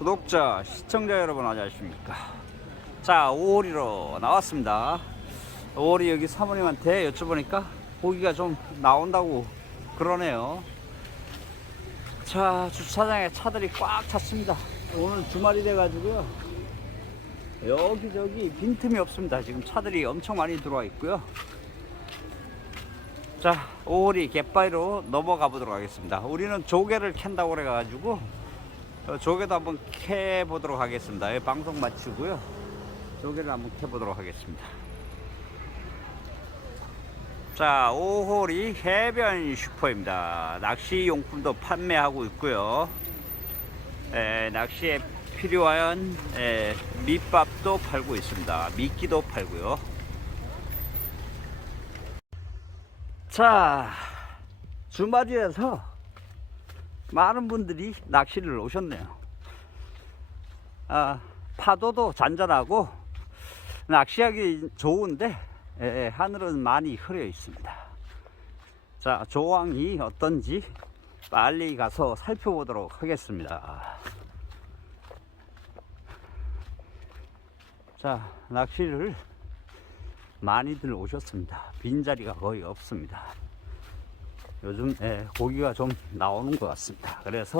구독자, 시청자 여러분 안녕하십니까. 자, 오리로 나왔습니다. 오리 여기 사모님한테 여쭤보니까 고기가 좀 나온다고 그러네요. 자, 주차장에 차들이 꽉 찼습니다. 오늘 주말이 돼가지고요. 여기저기 빈틈이 없습니다. 지금 차들이 엄청 많이 들어와 있고요. 자, 오리 갯바위로 넘어가 보도록 하겠습니다. 우리는 조개를 캔다고 그래가지고 어, 조개도 한번 캐 보도록 하겠습니다. 예, 방송 마치고요. 조개를 한번 캐 보도록 하겠습니다. 자, 오호리 해변 슈퍼입니다. 낚시 용품도 판매하고 있고요. 에, 낚시에 필요한 에, 밑밥도 팔고 있습니다. 미끼도 팔고요. 자, 주말이라서 많은 분들이 낚시를 오셨네요. 아, 파도도 잔잔하고 낚시하기 좋은데 에, 하늘은 많이 흐려 있습니다. 자, 조항이 어떤지 빨리 가서 살펴보도록 하겠습니다. 자, 낚시를 많이들 오셨습니다. 빈자리가 거의 없습니다. 요즘 예, 고기가 좀 나오는 것 같습니다. 그래서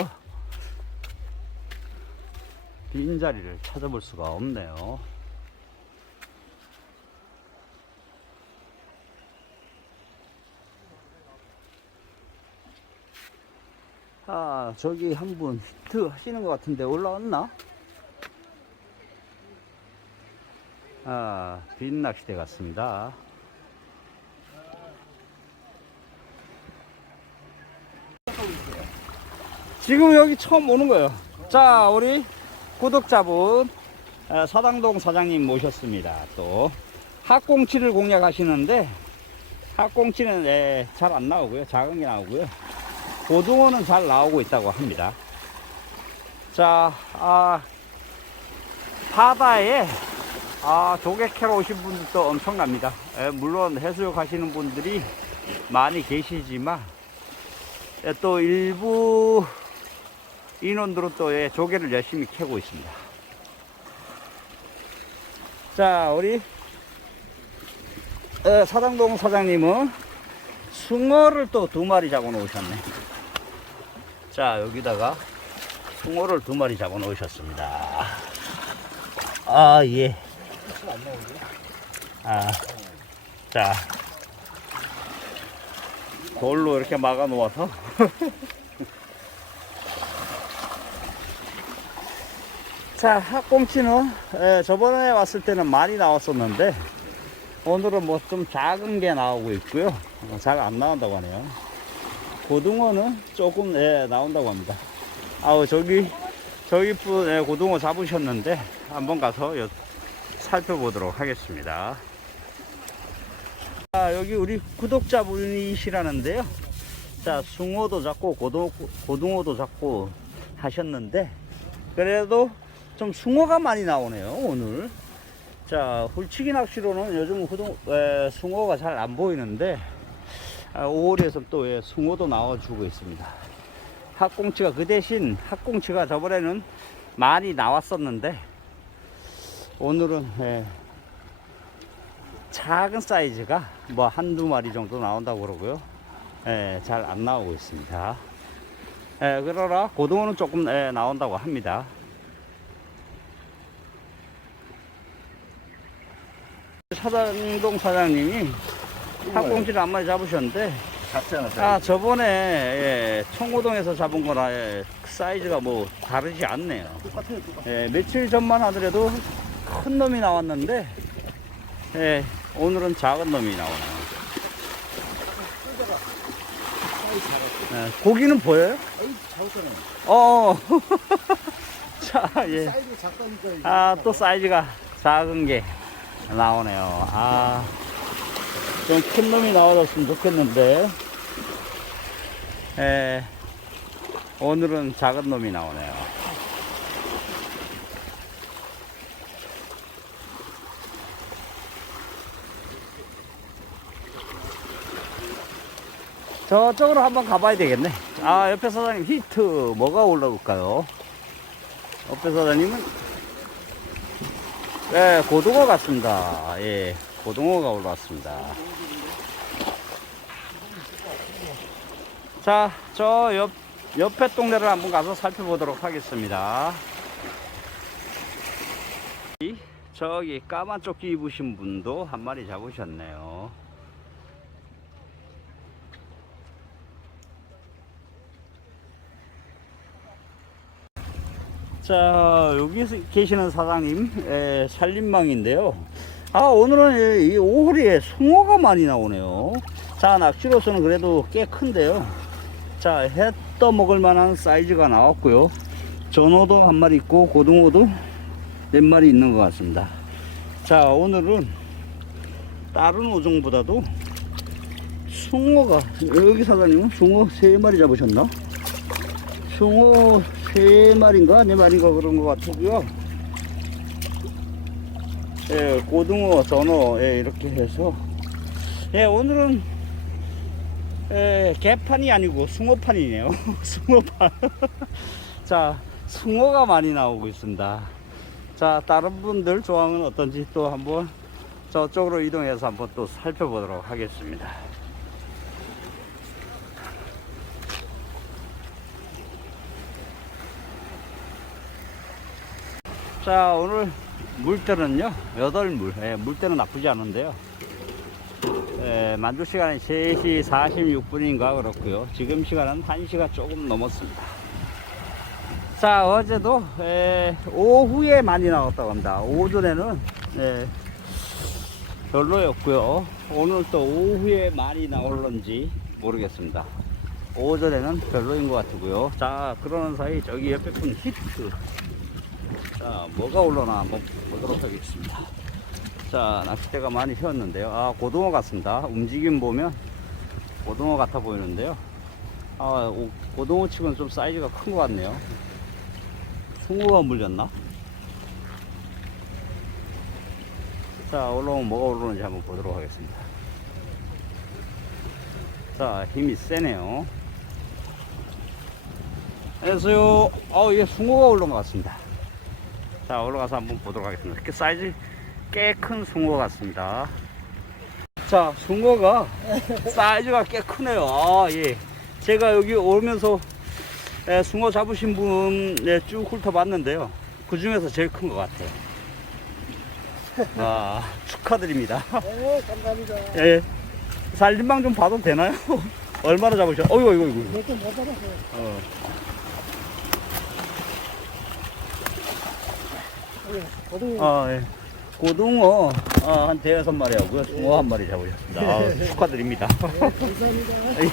빈자리를 찾아볼 수가 없네요. 아, 저기 한 분 히트 하시는 것 같은데 올라왔나? 아, 빈 낚시대 같습니다. 지금 여기 처음 오는 거예요. 자, 우리 구독자분 어, 서당동 사장님 모셨습니다. 또 학꽁치를 공략하시는데 학꽁치는 잘안 나오고요. 작은 게 나오고요. 고등어는 잘 나오고 있다고 합니다. 자, 아, 바다에 아, 조개 캐러 오신 분들도 엄청납니다. 예, 물론 해수욕 하시는 분들이 많이 계시지만 예, 또 일부 인원들은 또 예, 조개를 열심히 캐고 있습니다. 자, 우리 어, 사당동 사장님은 숭어를 또 두 마리 잡아 놓으셨네. 자, 여기다가 숭어를 두 마리 잡아 놓으셨습니다. 아, 예. 아, 자. 돌로 이렇게 막아 놓아서. 자, 학꽁치는 에, 저번에 왔을 때는 많이 나왔었는데 오늘은 뭐 좀 작은 게 나오고 있고요. 어, 잘안 나온다고 하네요. 고등어는 조금 예, 나온다고 합니다. 아우 저기 저기 분 예, 고등어 잡으셨는데 한번 가서 여- 살펴보도록 하겠습니다. 아, 여기 우리 구독자분이시라는데요. 자, 숭어도 잡고 고등어, 고등어도 잡고 하셨는데 그래도 좀 숭어가 많이 나오네요, 오늘. 자, 훌치기 낚시로는 요즘 후동, 에, 숭어가 잘 안 보이는데 아, 5월에서 또 예, 숭어도 나와주고 있습니다. 학꽁치가 그 대신 학꽁치가 저번에는 많이 나왔었는데 오늘은 예, 작은 사이즈가 뭐 한두 마리 정도 나온다고 그러고요. 예, 잘안 나오고 있습니다. 예, 그러나 고등어는 조금 예, 나온다고 합니다. 사장동 사장님이 학꽁치를 한 마리 잡으셨는데 같잖아. 아 저번에 예, 청고동에서 잡은 거나 예, 사이즈가 뭐 다르지 않네요. 똑같아요, 똑같아. 예, 며칠 전만 하더라도 큰 놈이 나왔는데 예, 오늘은 작은 놈이 나오네요. 예, 고기는 보여요? 아이, 잡았잖아요. 어. 자, 예. 사이즈 작다니까. 이게. 아, 또 사이즈가 작은 게 나오네요. 아, 좀 큰 놈이 나와줬으면 좋겠는데, 예, 오늘은 작은 놈이 나오네요. 저쪽으로 한번 가봐야 되겠네. 아, 옆에 사장님 히트 뭐가 올라올까요? 어빼 사장님은 네, 고등어 같습니다. 예, 고등어가 올라왔습니다. 자, 저 옆, 옆에 동네를 한번 가서 살펴보도록 하겠습니다. 이, 저기 까만 조끼 입으신 분도 한 마리 잡으셨네요. 자, 여기 계시는 사장님, 에, 살림망인데요. 아, 오늘은 이- 이 오후리에 숭어가 많이 나오네요. 자, 낚시로서는 그래도 꽤 큰데요. 자, 해 떠먹을 만한 사이즈가 나왔고요. 전어도 한 마리 있고, 고등어도 몇 마리 있는 것 같습니다. 자, 오늘은 다른 어종보다도 숭어가, 여기 사장님은 숭어 세 마리 잡으셨나? 숭어 세 마리인가 네 마리인가 그런 것 같고요. 예, 고등어, 전어 예, 이렇게 해서 예, 오늘은 예, 개판이 아니고 숭어판이네요. 숭어판. 자, 숭어가 많이 나오고 있습니다. 자, 다른 분들 조항은 어떤지 또 한번 저쪽으로 이동해서 한번 또 살펴보도록 하겠습니다. 자 오늘 물때는요 여덟 물. 예, 물때는 나쁘지 않은데요. 예, 만두 시간이 3시 46분인가 그렇고요. 지금 시간은 1시가 조금 넘었습니다. 자 어제도 예, 오후에 많이 나왔다고 합니다. 오전에는 예, 별로였고요. 오늘 또 오후에 많이 나올런지 모르겠습니다. 오전에는 별로인 것 같고요. 자 그러는 사이 저기 옆에 분 히트 자, 뭐가 올라나 한번 보도록 하겠습니다. 자, 낚싯대가 많이 휘었는데요. 아, 고등어 같습니다. 움직임 보면 고등어 같아 보이는데요. 아, 오- 고등어 치고는 좀 사이즈가 큰 것 같네요. 숭어가 물렸나? 자, 올라오면 뭐가 올라오는지 한번 보도록 하겠습니다. 자, 힘이 세네요. 안녕하세요. 아, 이게 숭어가 올라온 것 같습니다. 자 올라가서 한번 보도록 하겠습니다. 이렇게 사이즈 꽤 큰 숭어 같습니다. 자 숭어가 사이즈가 꽤 크네요. 아 예. 제가 여기 오면서 에, 숭어 잡으신 분쭉 훑어봤는데요. 그 중에서 제일 큰 것 같아요. 아 축하드립니다. 네, 감사합니다. 예. 살림방 좀 봐도 되나요? 얼마나 잡으셨 어이구 어이구 어이구. 몇개못 받았어요. 어. 고등어. 아, 예. 고등어 아, 한 대여섯 마리 하고요. 숭어 한 마리 잡으셨습니다. 아, 축하드립니다. 감사합니다. 예.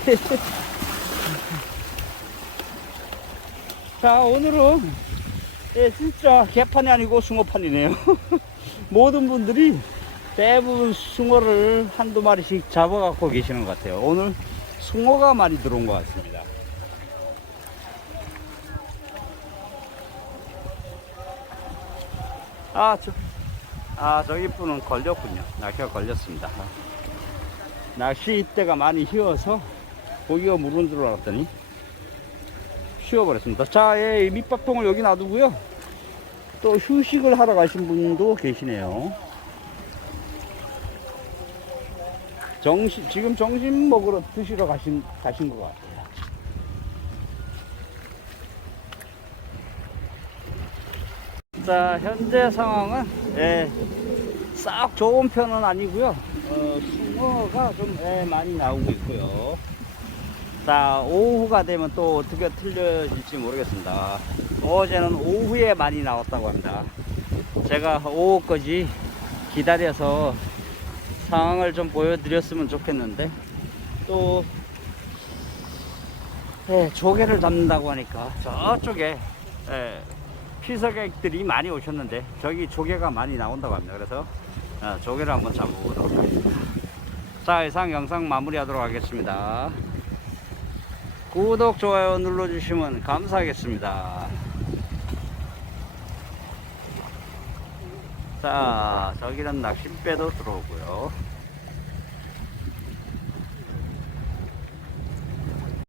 자, 오늘은 예, 진짜 개판이 아니고 숭어판이네요. 모든 분들이 대부분 숭어를 한두 마리씩 잡아갖고 계시는 것 같아요. 오늘 숭어가 많이 들어온 것 같습니다. 아, 저, 아, 저기 분은 걸렸군요. 낚시가 걸렸습니다. 낚시대가 많이 휘어서 고기가 물은 줄 알았더니 쉬어버렸습니다. 자, 예, 이 밑밥통을 여기 놔두고요. 또 휴식을 하러 가신 분도 계시네요. 정신, 지금 점심 먹으러 드시러 가신, 가신 것 같아요. 자, 현재 상황은, 예, 싹 좋은 편은 아니고요. 어, 숭어가 좀 예, 많이 나오고 있고요. 자, 오후가 되면 또 어떻게 틀려질지 모르겠습니다. 어제는 오후에 많이 나왔다고 합니다. 제가 오후까지 기다려서 상황을 좀 보여드렸으면 좋겠는데, 또, 예, 조개를 잡는다고 하니까 저쪽에, 예, 피서객들이 많이 오셨는데, 저기 조개가 많이 나온다고 합니다. 그래서, 어, 조개를 한번 잡아보도록 하겠습니다. 자, 이상 영상 마무리하도록 하겠습니다. 구독, 좋아요 눌러주시면 감사하겠습니다. 자, 저기는 낚싯배도 들어오고요.